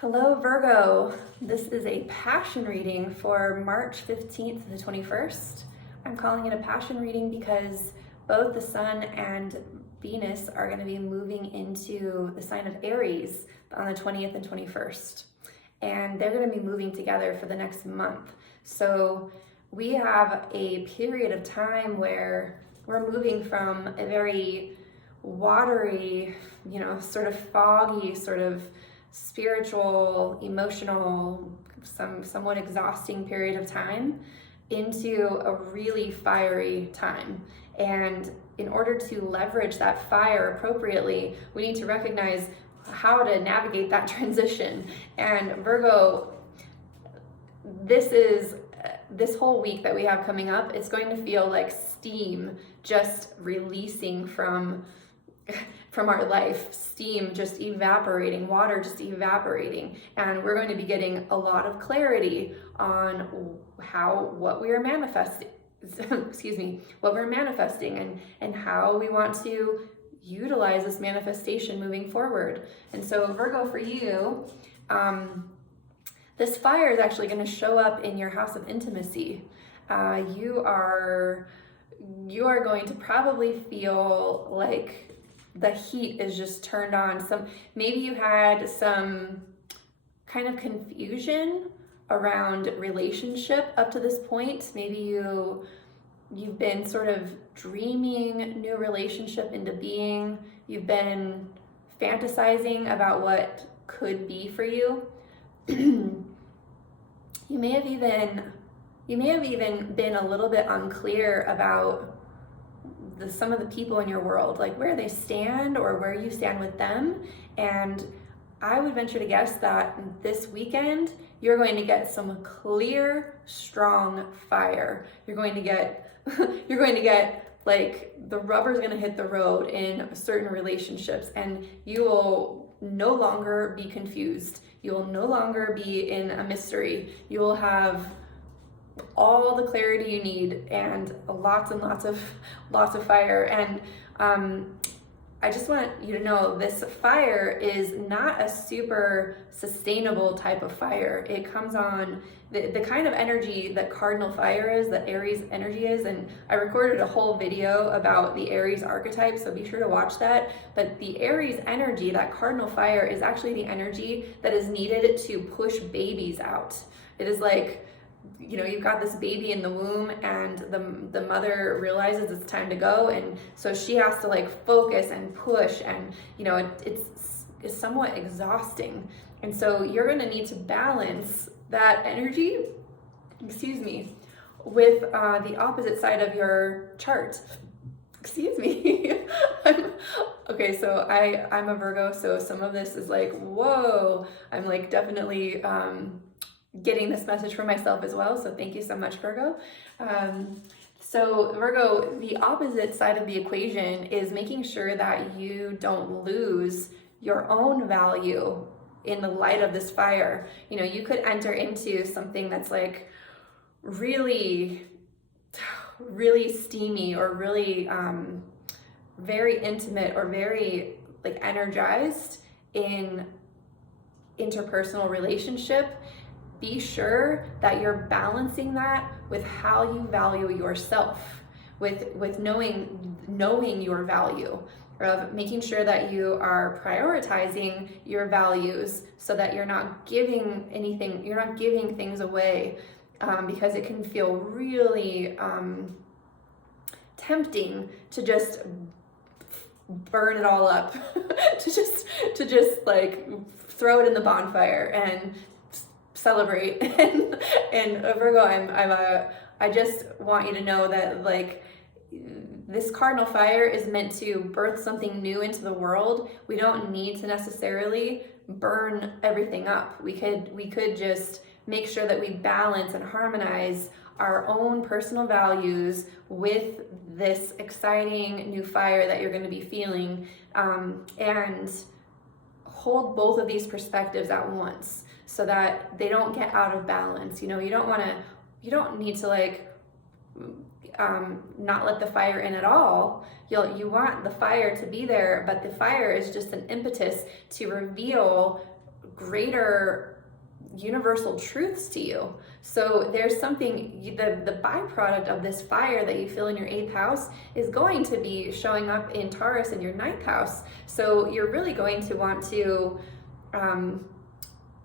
Hello Virgo, this is a passion reading for March 15th to the 21st. I'm calling it a passion reading because both the Sun and Venus are going to be moving into the sign of Aries on the 20th and 21st. And they're going to be moving together for the next month. So we have a period of time where we're moving from a very watery, sort of foggy, sort of spiritual, emotional, somewhat exhausting period of time into a really fiery time. And in order to leverage that fire appropriately, we need to recognize how to navigate that transition. And Virgo, this whole week that we have coming up, it's going to feel like steam just releasing from our life, steam just evaporating, water just evaporating, and we're going to be getting a lot of clarity on what we are manifesting, what we're manifesting and how we want to utilize this manifestation moving forward. And so Virgo, for you, this fire is actually going to show up in your house of intimacy. You are going to probably feel like the heat is just turned on. Maybe you had some kind of confusion around relationship up to this point. Maybe you've been sort of dreaming new relationship into being. You've been fantasizing about what could be for you. You may have even been a little bit unclear about some of the people in your world, like where they stand or where you stand with them. And I would venture to guess that this weekend you're going to get some clear, strong fire. You're going to get like the rubber's going to hit the road in certain relationships, and you will no longer be confused. You will no longer be in a mystery. You will have all the clarity you need and lots of fire. And I just want you to know this fire is not a super sustainable type of fire. It comes on the kind of energy that Cardinal Fire is, that Aries energy is, and I recorded a whole video about the Aries archetype, so be sure to watch that. But the Aries energy, that Cardinal Fire, is actually the energy that is needed to push babies out. It is like, you've got this baby in the womb and the mother realizes it's time to go, and so she has to like focus and push, and it's somewhat exhausting. And so you're going to need to balance that energy, with the opposite side of your chart. Okay, so I'm a Virgo, so some of this is like, whoa, I'm like definitely getting this message for myself as well, so thank you so much, Virgo. So Virgo, the opposite side of the equation is making sure that you don't lose your own value in the light of this fire. You could enter into something that's like really steamy, or really very intimate, or very like energized in interpersonal relationship. Be sure that you're balancing that with how you value yourself, with knowing your value, of making sure that you are prioritizing your values so that you're not giving things away, because it can feel really tempting to just burn it all up, to just like throw it in the bonfire and celebrate. and Virgo, I just want you to know that like this Cardinal Fire is meant to birth something new into the world. We don't need to necessarily burn everything up. We could just make sure that we balance and harmonize our own personal values with this exciting new fire that you're going to be feeling, and hold both of these perspectives at once, so that they don't get out of balance. You don't need to like not let the fire in at all. You want the fire to be there, but the fire is just an impetus to reveal greater universal truths to you. So there's something, the byproduct of this fire that you feel in your 8th house is going to be showing up in Taurus in your 9th house. So you're really going to want to,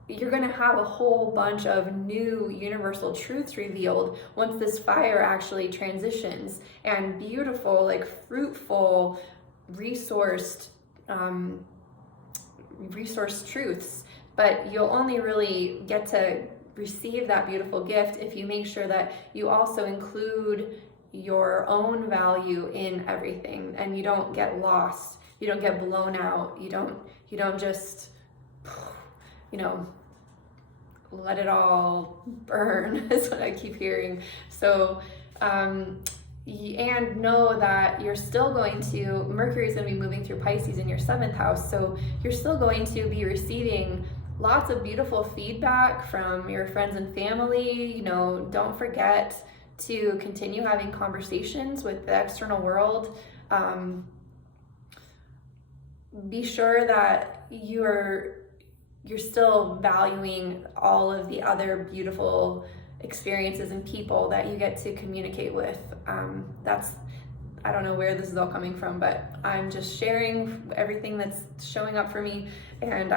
you're going to have a whole bunch of new universal truths revealed once this fire actually transitions, and beautiful, like fruitful, resourced truths. But you'll only really get to receive that beautiful gift if you make sure that you also include your own value in everything, and you don't get lost, you don't get blown out, you don't just, you know, let it all burn is what I keep hearing. So and know that you're still going to, Mercury's going to be moving through Pisces in your 7th house, so you're still going to be receiving lots of beautiful feedback from your friends and family. You know, don't forget to continue having conversations with the external world. Be sure that you're still valuing all of the other beautiful experiences and people that you get to communicate with. I don't know where this is all coming from, but I'm just sharing everything that's showing up for me. And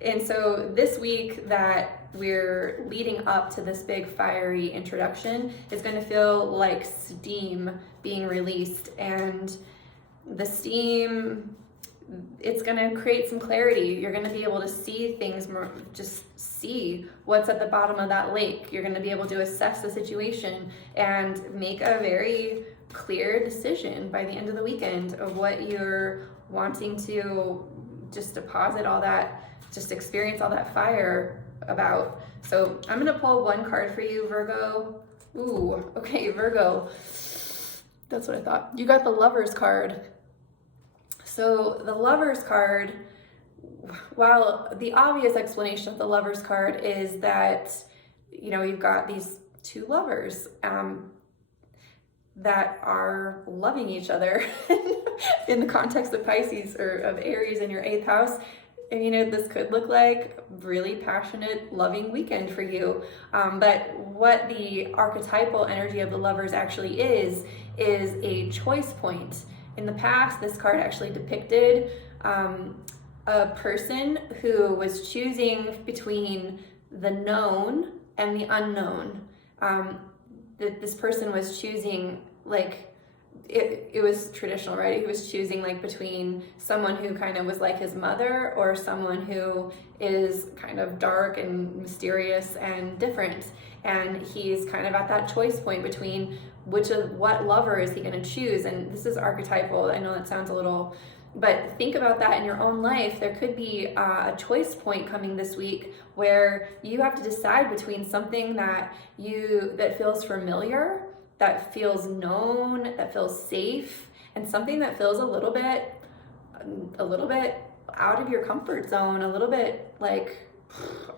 and so this week that we're leading up to this big fiery introduction is going to feel like steam being released, and the steam, it's going to create some clarity. You're going to be able to see things more, just see what's at the bottom of that lake. You're going to be able to assess the situation and make a very clear decision by the end of the weekend of what you're wanting to just deposit all that, just experience all that fire about. So I'm going to pull one card for you, Virgo. Ooh, okay, Virgo. That's what I thought. You got the Lovers card. So the Lovers card, while the obvious explanation of the Lovers card is that, you know, you've got these two lovers that are loving each other in the context of Pisces or of Aries in your 8th house. And, you know, this could look like really passionate, loving weekend for you. But what the archetypal energy of the Lovers actually is a choice point. In the past, this card actually depicted a person who was choosing between the known and the unknown. That this person was choosing, like, it was traditional, right? He was choosing like between someone who kind of was like his mother or someone who is kind of dark and mysterious and different. And he's kind of at that choice point between what lover is he going to choose. And this is archetypal. I know that sounds a little, but think about that in your own life. There could be a choice point coming this week where you have to decide between something that feels familiar, that feels known, that feels safe, and something that feels a little bit out of your comfort zone, a little bit like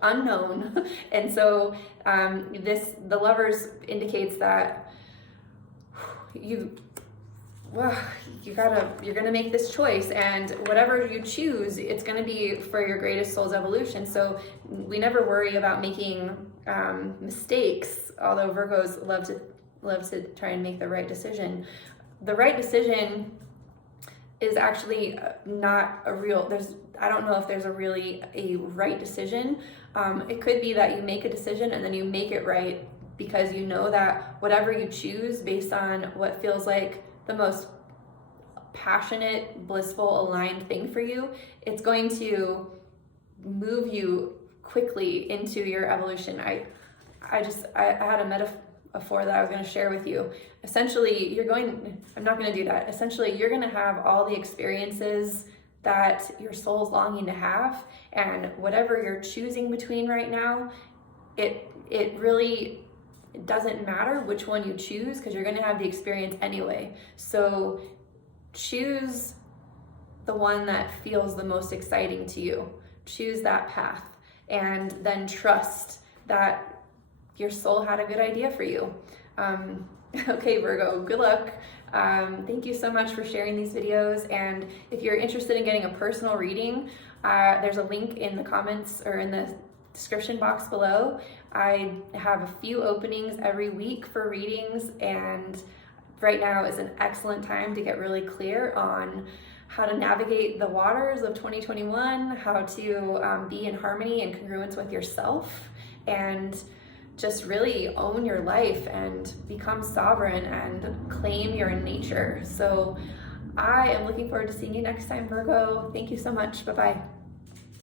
unknown. And so the Lovers indicates that you're gonna make this choice, and whatever you choose, it's gonna be for your greatest soul's evolution. So we never worry about making mistakes, although Virgos love to try and make the right decision. The right decision is actually not a real, I don't know if there's a right decision. It could be that you make a decision and then you make it right because you know that whatever you choose based on what feels like the most passionate, blissful, aligned thing for you, it's going to move you quickly into your evolution. I had a metaphor that I was going to share with you. Essentially, I'm not going to do that. Essentially, you're going to have all the experiences that your soul's longing to have, and whatever you're choosing between right now, it really doesn't matter which one you choose because you're going to have the experience anyway. So choose the one that feels the most exciting to you. Choose that path, and then trust that your soul had a good idea for you. Okay, Virgo, good luck. Thank you so much for sharing these videos. And if you're interested in getting a personal reading, There's a link in the comments or in the description box below. I have a few openings every week for readings, and right now is an excellent time to get really clear on how to navigate the waters of 2021, how to be in harmony and congruence with yourself, and just really own your life and become sovereign and claim your nature. So I am looking forward to seeing you next time, Virgo. Thank you so much. Bye-bye.